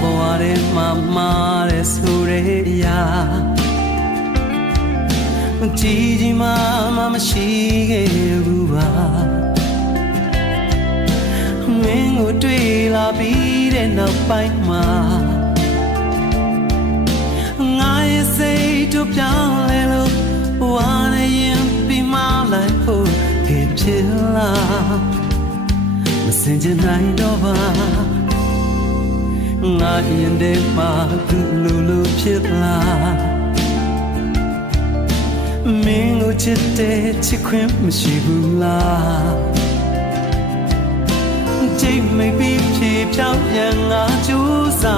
ဘဝထဲမှာမာတဲ့ဆိုတဲ့ရာကြည်ကြီးမှမရှိခဲ့ဘူးပါမင်းကိုတွေ့လာပြီးတဲ့နောက်ပိုင်းမှာငါရဲ့စိတ်တို့ပြောင်းလဲလို့ဝါနေရင်ပြီးမှလိုက်ဖို့ဖြစ်လာမစင်ချင်နိုင်တော့ပါငါရင်ထဲမှာသူလိုဖြစ်လာမင်းကိုချစ်တဲ့ချစ်ခွင့်မရှိဘူးလားကြိတ်မိတ်ပြီးဖြေဖြောင်းပြန်ငါကြိုးစား